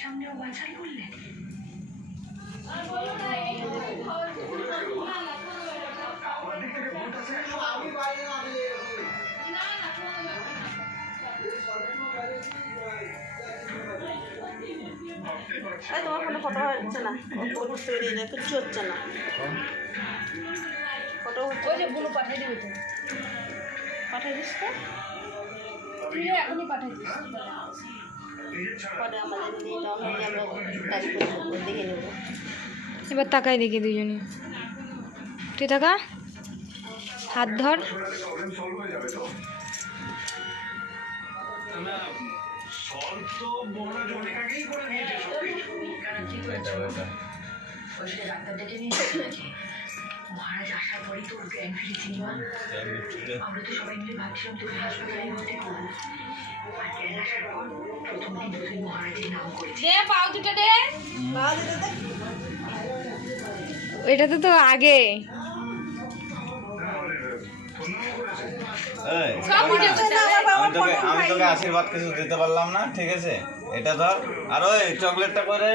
সামনেও বাঁচাল বললেন তোমার কোনো ফটো হচ্ছে না, কিচ্ছু হচ্ছে না, ফটো হচ্ছে ওই যে বুলু পাঠিয়ে দিবি তো, পাঠিয়ে দিস তো, তুই এখনই পাঠিয়ে দিস পরে আমাদের কাজ করবো, দেখে নেবো। এবার তাকাই দেখি দুজনে, তুই তাকা, হাত ধর। ডাক্তার ডেকে নিয়ে নাকি মহারাজ আসার পরেই তোর জ্ঞান ফিরেছি। আমরা তো সবাই মিলে ভাবছিলাম তোকে হাসপাতালে ভর্তি করবো। আর জ্ঞান আসার পর প্রথম দিন তুই মহারাজের নাম করেছি। পাও দুটো দে, এটাতে তো আগে আমি তোকে আশীর্বাদ কিছু দিতে পারলাম না, ঠিক আছে? এটা ধর, আর ওই চকলেটটা করে